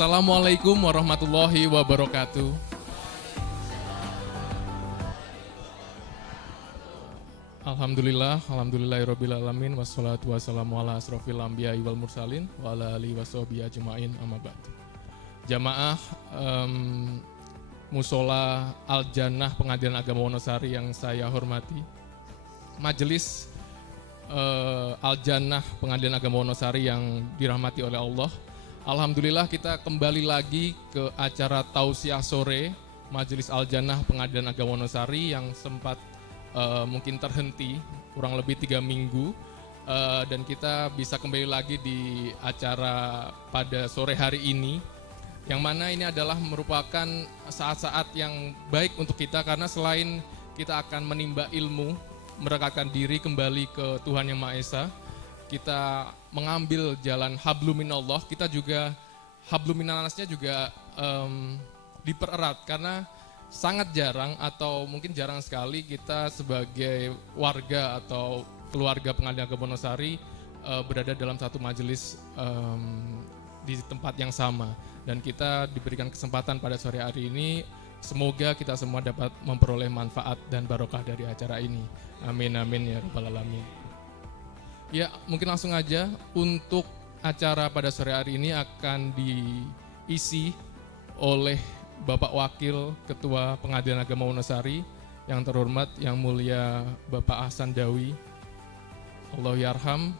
Assalamualaikum warahmatullahi wabarakatuh. Alhamdulillahirabbil alamin wassalatu wassalamu ala asrofil anbiya'i wal mursalin wa ala alihi washabihi ajmain amma ba'du. Jamaah Musola Al-Jannah Pengadilan Agama Wonosari yang saya hormati, Majelis Al-Jannah Pengadilan Agama Wonosari yang dirahmati oleh Allah. Alhamdulillah kita kembali lagi ke acara tausiah sore Majelis Al-Jannah Pengadilan Agama Wonosari yang sempat mungkin terhenti kurang lebih 3 minggu, dan kita bisa kembali lagi di acara pada sore hari ini, yang mana ini adalah merupakan saat-saat yang baik untuk kita karena selain kita akan menimba ilmu, mendekatkan diri kembali ke Tuhan Yang Maha Esa, kita mengambil jalan hablum minallah, kita juga hablum minannasnya juga dipererat karena sangat jarang atau mungkin jarang sekali kita sebagai warga atau keluarga Pengadilan Agama Wonosari berada dalam satu majelis di tempat yang sama, dan kita diberikan kesempatan pada sore hari ini. Semoga kita semua dapat memperoleh manfaat dan barokah dari acara ini. Amin amin ya rabbal alamin. Ya, mungkin langsung aja untuk acara pada sore hari ini akan diisi oleh Bapak Wakil Ketua Pengadilan Agama Wonosari yang terhormat Yang Mulia Bapak Ahsan Dawi, Allah yarham.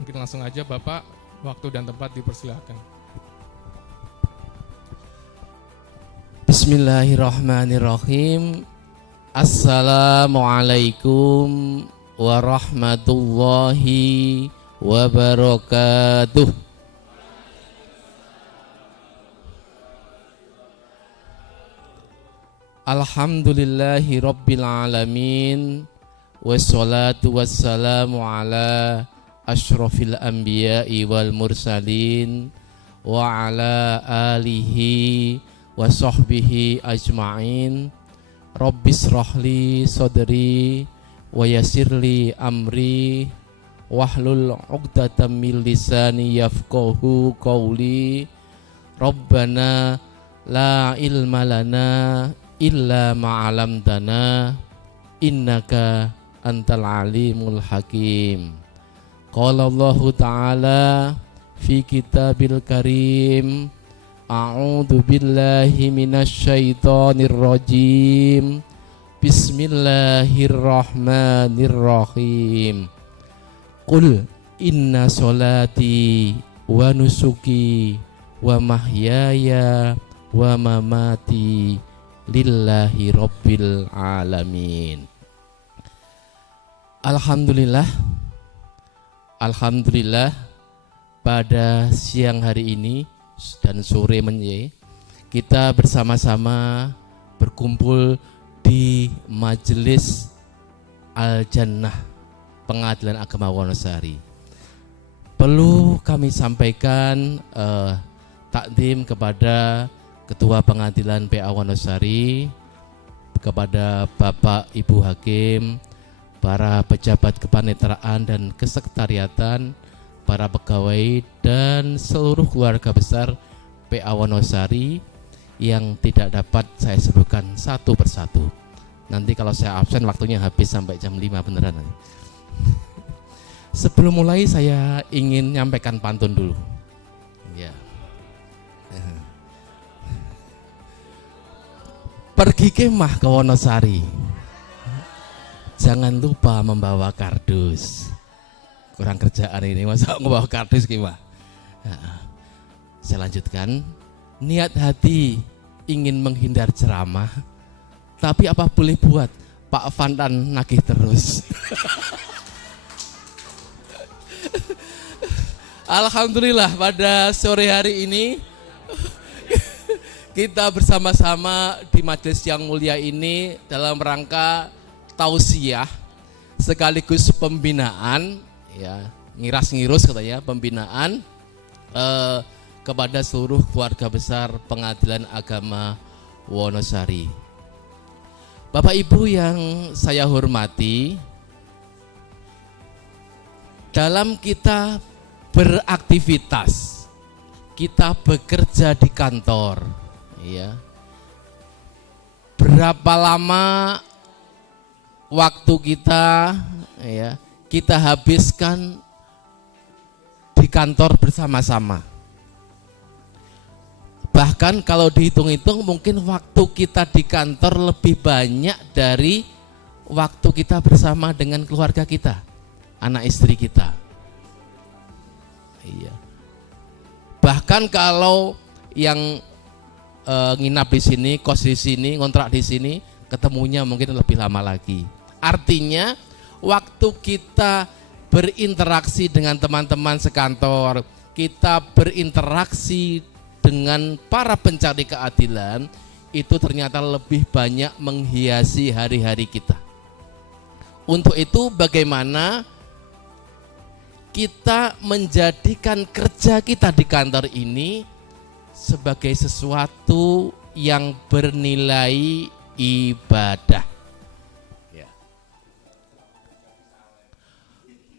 Mungkin langsung aja Bapak, waktu dan tempat dipersilakan. Bismillahirrahmanirrahim. Assalamualaikum warahmatullahi wabarakatuh. Alhamdulillahi rabbil alamin, wassalatu wassalamu ala ashrafil anbiya'i wal mursalin wa ala alihi wa sahbihi ajma'in. Rabbis rahli sadri wa yassirli amri wahlul 'uqdatam min lisani yafqahu qawli. Rabbana la ilma lana illa ma'alamtana innaka antal alimul hakim. Qala Allahu ta'ala fi kitabil karim, a'udzu billahi minasyaitonir rajim. Bismillahirrahmanirrahim. Qul inna sholati wa nusuki wa mahyaya wa mamati lillahi rabbil alamin. Alhamdulillah pada siang hari ini dan sore menye kita bersama-sama berkumpul di Majelis Al-Jannah Pengadilan Agama Wonosari. Perlu kami sampaikan takdim kepada Ketua Pengadilan PA Wonosari, kepada Bapak Ibu Hakim, para pejabat kepaniteraan dan kesekretariatan, para pegawai dan seluruh keluarga besar PA Wonosari yang tidak dapat saya sebutkan satu persatu. Nanti kalau saya absen waktunya habis sampai jam 5 beneran nanti. Sebelum mulai saya ingin nyampaikan pantun dulu. Ya. Pergi kemah ke Wonosari, jangan lupa membawa kardus. Kurang kerjaan ini, masa membawa kardus kemah. Saya lanjutkan. Niat hati ingin menghindar ceramah, tapi apa boleh buat, Pak Fantan nagih terus. Alhamdulillah pada sore hari ini kita bersama-sama di majelis yang mulia ini dalam rangka tausiah sekaligus pembinaan, ya, ngiras-ngirus katanya, pembinaan kepada seluruh keluarga besar Pengadilan Agama Wonosari. Bapak Ibu yang saya hormati, dalam kita beraktivitas, kita bekerja di kantor, ya. Berapa lama waktu kita, ya, kita habiskan di kantor bersama-sama. Bahkan kalau dihitung-hitung mungkin waktu kita di kantor lebih banyak dari waktu kita bersama dengan keluarga kita, anak istri kita. Iya. Bahkan kalau yang nginap di sini, kos di sini, ngontrak di sini, ketemunya mungkin lebih lama lagi. Artinya waktu kita berinteraksi dengan teman-teman sekantor, kita berinteraksi dengan para pencari keadilan, itu ternyata lebih banyak menghiasi hari-hari kita. Untuk itu bagaimana kita menjadikan kerja kita di kantor ini sebagai sesuatu yang bernilai ibadah.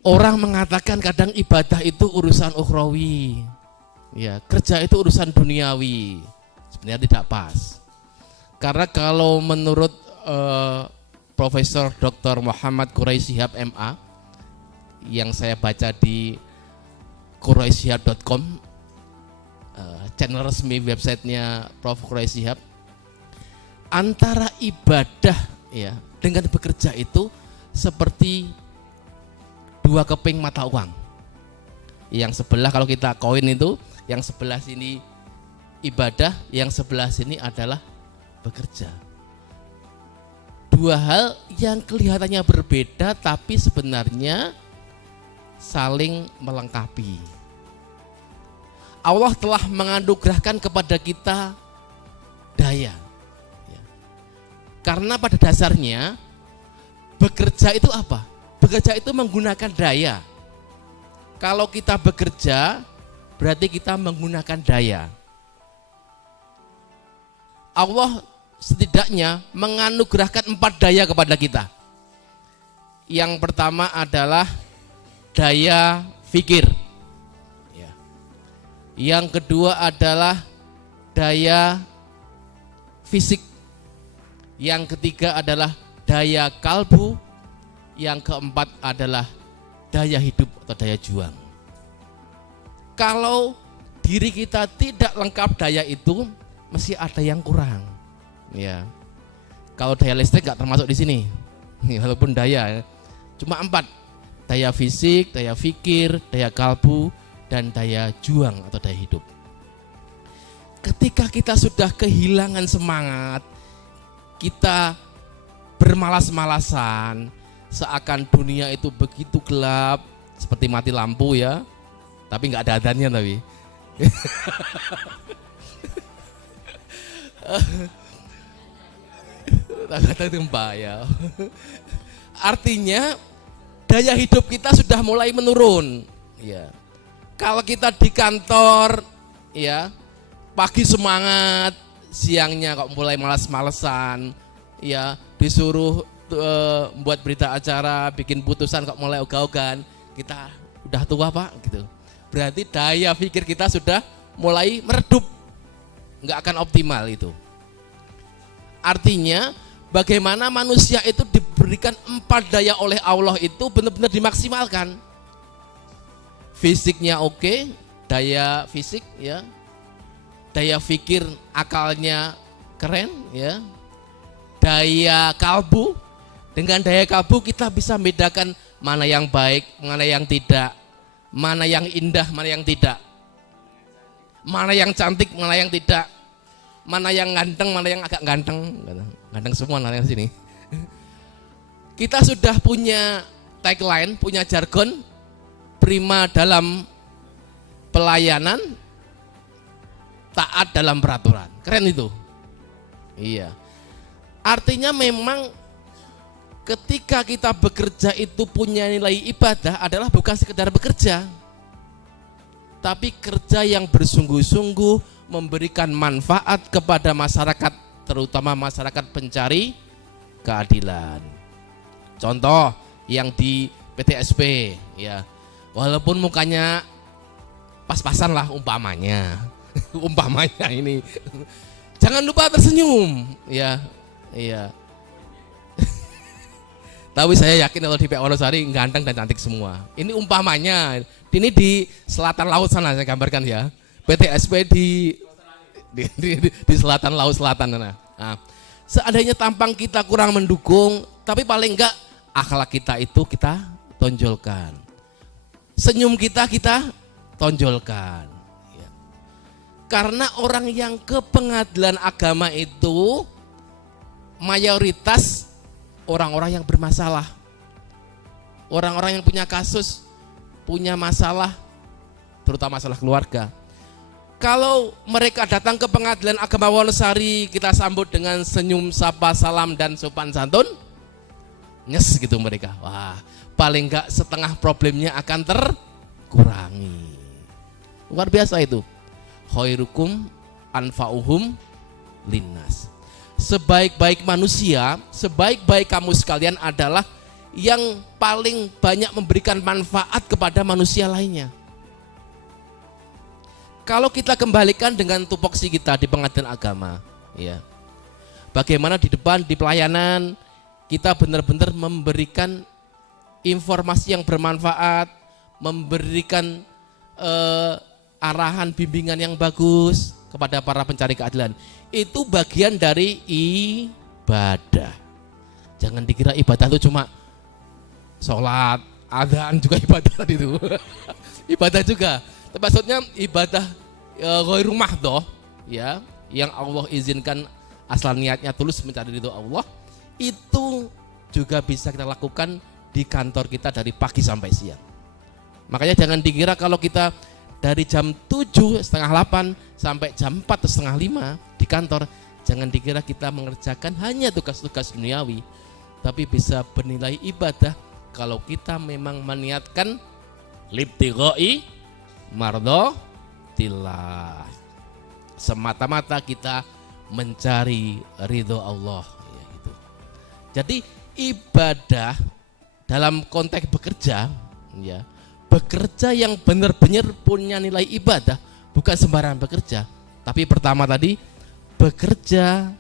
Orang mengatakan kadang ibadah itu urusan ukhrawi, ya, kerja itu urusan duniawi. Sebenarnya tidak pas. Karena kalau menurut Profesor Dr. Muhammad Quraisy Shihab MA yang saya baca di quraisyshihab.com, channel resmi websitenya Prof. Quraisy Shihab, antara ibadah, ya, dengan bekerja itu seperti dua keping mata uang. Yang sebelah kalau kita koin itu, yang sebelah sini ibadah, yang sebelah sini adalah bekerja. Dua hal yang kelihatannya berbeda tapi sebenarnya saling melengkapi. Allah telah menganugerahkan kepada kita daya, ya. Karena pada dasarnya bekerja itu apa? Bekerja itu menggunakan daya. Kalau kita bekerja berarti kita menggunakan daya. Allah setidaknya menganugerahkan 4 daya kepada kita. Yang pertama adalah daya fikir. Yang kedua adalah daya fisik. Yang ketiga adalah daya kalbu. Yang keempat adalah daya hidup atau daya juang. Kalau diri kita tidak lengkap daya itu, mesti ada yang kurang. Ya. Kalau daya listrik nggak termasuk di sini. Walaupun daya cuma 4. Daya fisik, daya fikir, daya kalbu, dan daya juang atau daya hidup. Ketika kita sudah kehilangan semangat, kita bermalas-malasan, seakan dunia itu begitu gelap, seperti mati lampu, ya. Tapi nggak ada adanya tapi. Kata gempa, ya. Artinya daya hidup kita sudah mulai menurun, ya. Kalau kita di kantor, ya, pagi semangat, siangnya kok mulai malas-malesan, ya, disuruh buat berita acara, bikin putusan kok mulai ogah-ogahan, kita udah tua Pak, gitu. Berarti daya pikir kita sudah mulai meredup, nggak akan optimal itu. Artinya bagaimana manusia itu diberikan 4 daya oleh Allah itu benar-benar dimaksimalkan. Fisiknya oke, daya fisik, ya. Daya fikir, akalnya keren, ya. Daya kalbu, dengan daya kalbu kita bisa membedakan mana yang baik, mana yang tidak, mana yang indah, mana yang tidak, mana yang cantik, mana yang tidak, mana yang ganteng, mana yang agak ganteng, ganteng semua yang sini. Kita sudah punya tagline, punya jargon, prima dalam pelayanan, taat dalam peraturan. Keren itu. Iya. Artinya memang ketika kita bekerja itu punya nilai ibadah adalah bukan sekedar bekerja, tapi kerja yang bersungguh-sungguh memberikan manfaat kepada masyarakat, terutama masyarakat pencari keadilan. Contoh yang di PTSP, ya. Walaupun mukanya pas-pasan lah umpamanya. Umpamanya ini. Jangan lupa tersenyum, ya. Iya. Tapi saya yakin kalau di PA Wonosari ganteng dan cantik semua. Ini umpamanya. Ini di selatan laut sana saya gambarkan ya. PTSP di selatan laut selatan sana. Nah, seandainya tampang kita kurang mendukung, tapi paling enggak akhlak kita itu kita tonjolkan. Senyum kita tonjolkan. Ya. Karena orang yang ke pengadilan agama itu mayoritas orang-orang yang bermasalah. Orang-orang yang punya kasus, punya masalah, terutama masalah keluarga. Kalau mereka datang ke pengadilan agama Wonosari, kita sambut dengan senyum, sapa, salam, dan sopan santun, nyes gitu mereka. Wah, paling enggak setengah problemnya akan terkurangi. Luar biasa itu. Khairukum anfa'uhum linnas. Sebaik-baik manusia, sebaik-baik kamu sekalian adalah yang paling banyak memberikan manfaat kepada manusia lainnya. Kalau kita kembalikan dengan tupoksi kita di pengadilan agama, ya, bagaimana di depan di pelayanan kita benar-benar memberikan informasi yang bermanfaat, memberikan arahan bimbingan yang bagus kepada para pencari keadilan. Itu bagian dari ibadah. Jangan dikira ibadah itu cuma sholat, adzan juga ibadah itu. Ibadah juga. Maksudnya ibadah ghairu mahdhah, ya, yang Allah izinkan asal niatnya tulus mencari ridho Allah, itu juga bisa kita lakukan di kantor kita dari pagi sampai siang. Makanya jangan dikira kalau kita dari jam 7, setengah 8 sampai jam 4, setengah 5 di kantor, jangan dikira kita mengerjakan hanya tugas-tugas duniawi, tapi bisa bernilai ibadah kalau kita memang meniatkan libtighai mardhatillah, semata-mata kita mencari ridho Allah, ya, gitu. Jadi ibadah dalam konteks bekerja, ya, bekerja yang benar-benar punya nilai ibadah, bukan sembarangan bekerja, tapi pertama tadi bekerja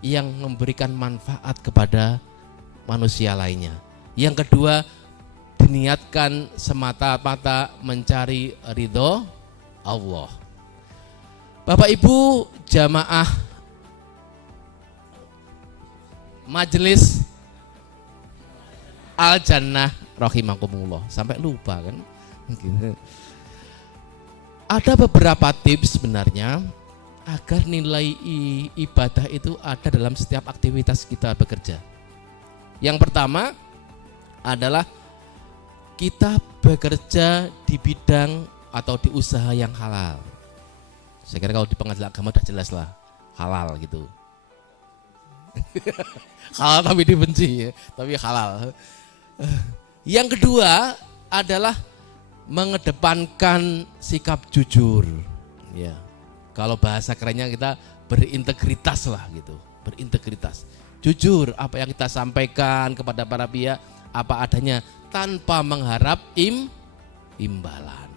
yang memberikan manfaat kepada manusia lainnya. Yang kedua, diniatkan semata-mata mencari ridho Allah. Bapak Ibu jamaah Majelis Al-Jannah rahimakumullah, sampai lupa kan. Ada beberapa tips sebenarnya agar nilai ibadah itu ada dalam setiap aktivitas kita bekerja. Yang pertama adalah kita bekerja di bidang atau di usaha yang halal. Saya kira kalau di pengadilan agama udah jelas lah, halal gitu. Halal tapi dibenci, ya, tapi halal. Yang kedua adalah mengedepankan sikap jujur. Ya, kalau bahasa kerennya kita berintegritas lah gitu, berintegritas. Jujur apa yang kita sampaikan kepada para pihak apa adanya, tanpa mengharap imbalan.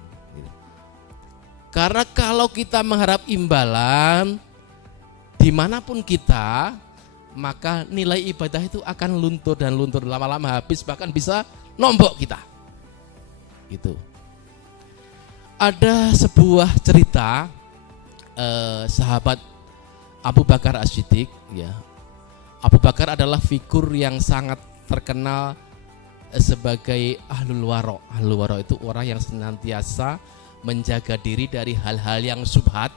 Karena kalau kita mengharap imbalan dimanapun kita, maka nilai ibadah itu akan luntur dan luntur, lama-lama habis, bahkan bisa nombok kita. Gitu. Ada sebuah cerita sahabat Abu Bakar As-Siddiq, ya. Abu Bakar adalah figur yang sangat terkenal sebagai ahlul waro. Ahlul waro itu orang yang senantiasa menjaga diri dari hal-hal yang subhat,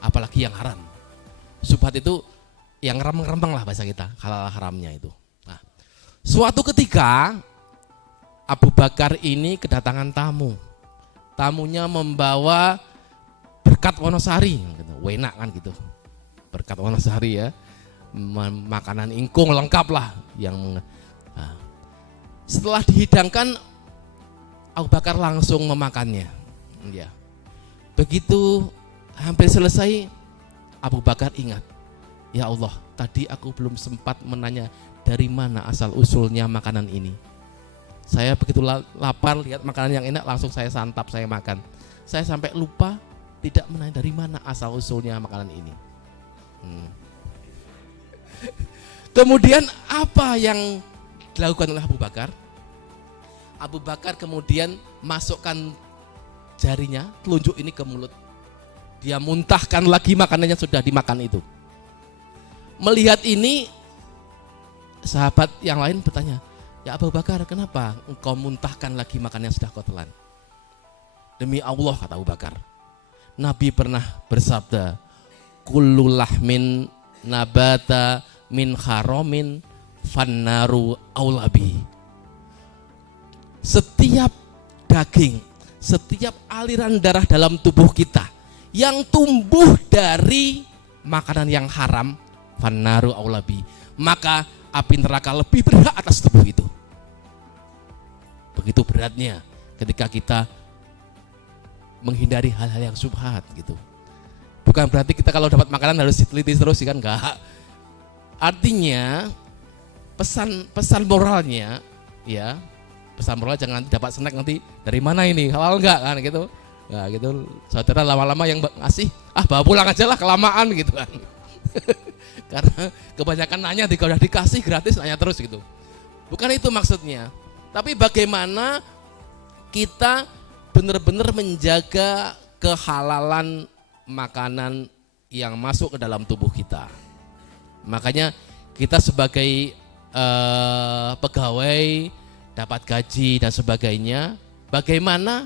apalagi yang haram. Subhat itu yang remeng-remeng lah bahasa kita, halal haramnya itu. Nah, suatu ketika Abu Bakar ini kedatangan tamu. Tamunya membawa berkat Wonosari, gitu. Wenak kan gitu. Berkat Wonosari, ya. Makanan ingkung lengkap lah yang. Nah, setelah dihidangkan, Abu Bakar langsung memakannya. Ya. Begitu hampir selesai, Abu Bakar ingat, ya Allah, tadi aku belum sempat menanya dari mana asal usulnya makanan ini. Saya begitu lapar lihat makanan yang enak, langsung saya santap, saya makan. saya sampai lupa tidak menanya dari mana asal usulnya makanan ini. Kemudian apa yang dilakukan oleh Abu Bakar? Abu Bakar kemudian masukkan jarinya, telunjuk ini ke mulut. Dia muntahkan lagi makanan yang sudah dimakan itu. Melihat ini, sahabat yang lain bertanya, ya Abu Bakar, kenapa engkau muntahkan lagi makanan yang sudah kau telan? Demi Allah, kata Abu Bakar, Nabi pernah bersabda, kullu lahmin nabata min haramin fannaru aulabi. Setiap daging, setiap aliran darah dalam tubuh kita yang tumbuh dari makanan yang haram, fannaru aulabi, maka api neraka lebih berat atas tubuh itu. Begitu beratnya ketika kita menghindari hal-hal yang syubhat gitu. Bukan berarti kita kalau dapat makanan harus diteliti terus, kan enggak. Artinya pesan moralnya, ya, pesan moral jangan dapat snack nanti dari mana ini, halal enggak kan gitu. Nah, gitu. Saudara lama-lama yang ngasih, bawa pulang aja lah, kelamaan gitu kan. Karena kebanyakan nanya, kalau udah dikasih gratis nanya terus gitu. Bukan itu maksudnya. Tapi bagaimana kita benar-benar menjaga kehalalan makanan yang masuk ke dalam tubuh kita. Makanya kita sebagai pegawai dapat gaji dan sebagainya, bagaimana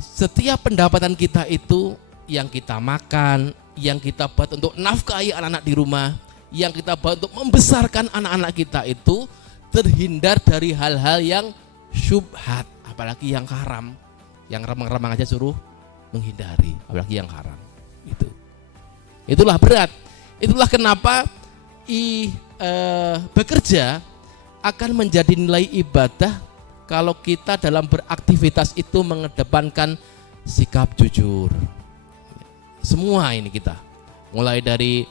setiap pendapatan kita itu yang kita makan, yang kita buat untuk nafkahi anak-anak di rumah, yang kita buat untuk membesarkan anak-anak kita itu terhindar dari hal-hal yang syubhat, apalagi yang haram. Yang remang-remang aja suruh menghindari, apalagi yang haram. Itulah berat. Itulah kenapa bekerja akan menjadi nilai ibadah kalau kita dalam beraktivitas itu mengedepankan sikap jujur. Semua ini kita, mulai dari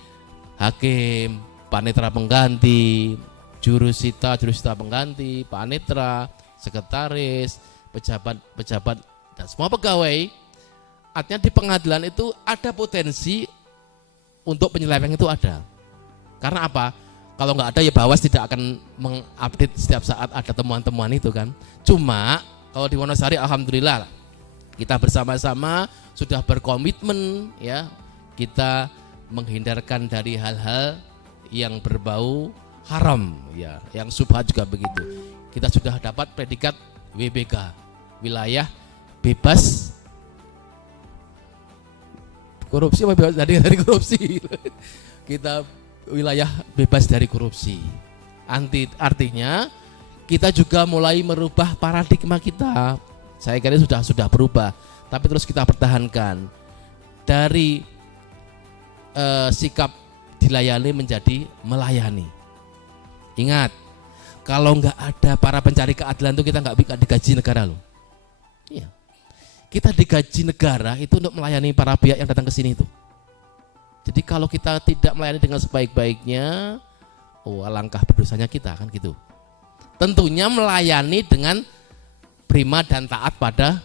hakim, panitera pengganti, jurusita pengganti, panitera, sekretaris, pejabat dan semua pegawai. Artinya di pengadilan itu ada potensi untuk penyeleweng, itu ada. Karena apa? Kalau nggak ada ya Bawas tidak akan mengupdate setiap saat ada temuan-temuan itu kan. Cuma kalau di Wonosari alhamdulillah kita bersama-sama sudah berkomitmen, ya, kita menghindarkan dari hal-hal yang berbau haram, ya, yang syubhat juga begitu. Kita sudah dapat predikat WBK, wilayah bebas korupsi, apa bebas dari korupsi. Kita wilayah bebas dari korupsi. Artinya kita juga mulai merubah paradigma kita. Saya kira sudah berubah, tapi terus kita pertahankan dari sikap dilayani menjadi melayani. Ingat, kalau nggak ada para pencari keadilan itu kita nggak bisa digaji negara loh. Iya. Kita digaji negara itu untuk melayani para pihak yang datang ke sini itu. Jadi kalau kita tidak melayani dengan sebaik-baiknya, alangkah berdosanya kita kan gitu. Tentunya melayani dengan prima dan taat pada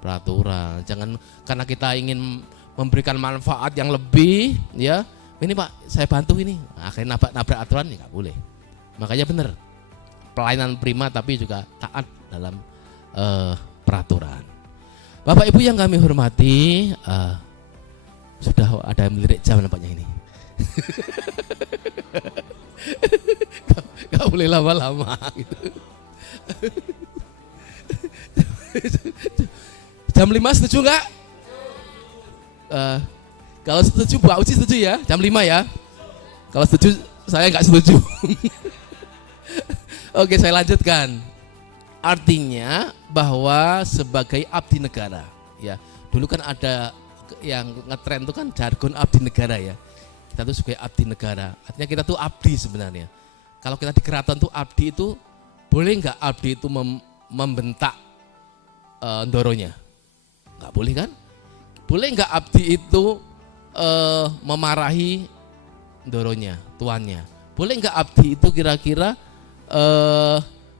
peraturan. Jangan karena kita ingin memberikan manfaat yang lebih, ya. Ini Pak, saya bantu ini. Akhirnya nabrak aturan, ya nggak boleh. Makanya benar, pelayanan prima tapi juga taat dalam peraturan. Bapak Ibu yang kami hormati, sudah ada yang melirik jam nampaknya ini. Gak boleh lama-lama gitu. Jam 5 setuju nggak? Kalau setuju Bu Auci setuju ya, jam 5 ya. Kalau setuju saya nggak setuju. Oke, saya lanjutkan. Artinya bahwa sebagai abdi negara, ya, dulu kan ada yang ngetren itu kan jargon abdi negara, ya. Kita tuh sebagai abdi negara, artinya kita tuh abdi sebenarnya. Kalau kita di keraton tuh abdi itu, boleh nggak abdi itu membentak ndoronya? Nggak boleh kan? Boleh nggak abdi itu memarahi ndoronya, tuannya? Boleh nggak abdi itu kira-kira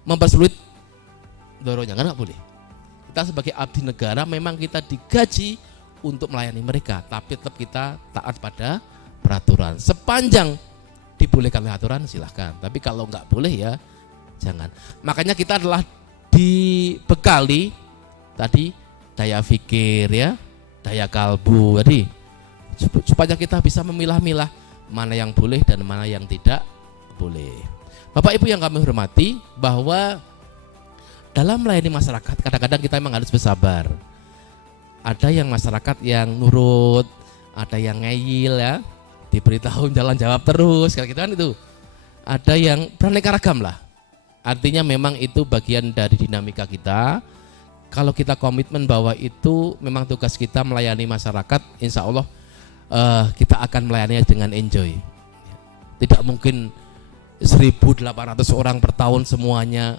mempersulit ndoronya? Kan nggak boleh. kita sebagai abdi negara memang kita digaji untuk melayani mereka, tapi tetap kita taat pada peraturan. Sepanjang dibolehkan oleh aturan silahkan, tapi kalau nggak boleh ya jangan. Makanya kita adalah dibekali tadi daya fikir ya, daya kalbu tadi, supaya kita bisa memilah-milah mana yang boleh dan mana yang tidak boleh. Bapak Ibu yang kami hormati, bahwa dalam melayani masyarakat kadang-kadang kita memang harus bersabar. Ada yang masyarakat yang nurut, ada yang ngeyel ya, diberitahu jalan jawab terus, kayak gitu kan itu. Ada yang beraneka ragam lah. Artinya memang itu bagian dari dinamika kita. Kalau kita komitmen bahwa itu memang tugas kita melayani masyarakat, insya Allah kita akan melayaninya dengan enjoy. Tidak mungkin 1.800 orang per tahun semuanya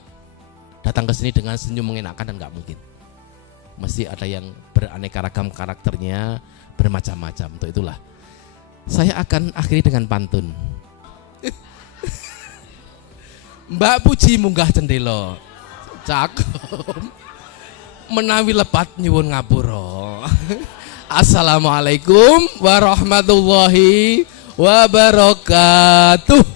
datang ke sini dengan senyum mengenakan, dan nggak mungkin. Mesti ada yang beraneka ragam karakternya, bermacam-macam. Untuk itulah saya akan akhiri dengan pantun. Mbak Puji munggah cendelo, cakep menawi lepat nyuwun ngapura. Assalamualaikum warahmatullahi wabarakatuh.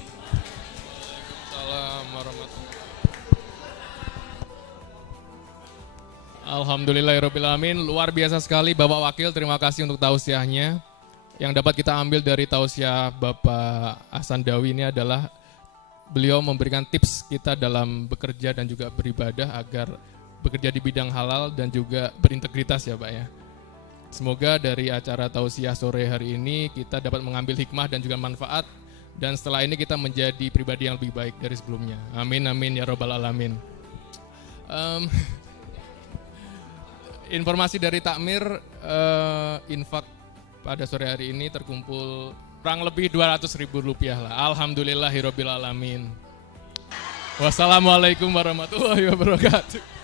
Alhamdulillahirrahmanirrahim. Luar biasa sekali Bapak Wakil, terima kasih untuk tausiahnya. Yang dapat kita ambil dari tausiah Bapak Hasan Dawi ini adalah beliau memberikan tips kita dalam bekerja dan juga beribadah agar bekerja di bidang halal dan juga berintegritas ya Pak ya. Semoga dari acara tausiah sore hari ini kita dapat mengambil hikmah dan juga manfaat, dan setelah ini kita menjadi pribadi yang lebih baik dari sebelumnya. Amin amin ya robbal alamin. Informasi dari Takmir, infak pada sore hari ini terkumpul kurang lebih Rp200.000 lah. Alhamdulillahirobbilalamin. Wassalamualaikum warahmatullahi wabarakatuh.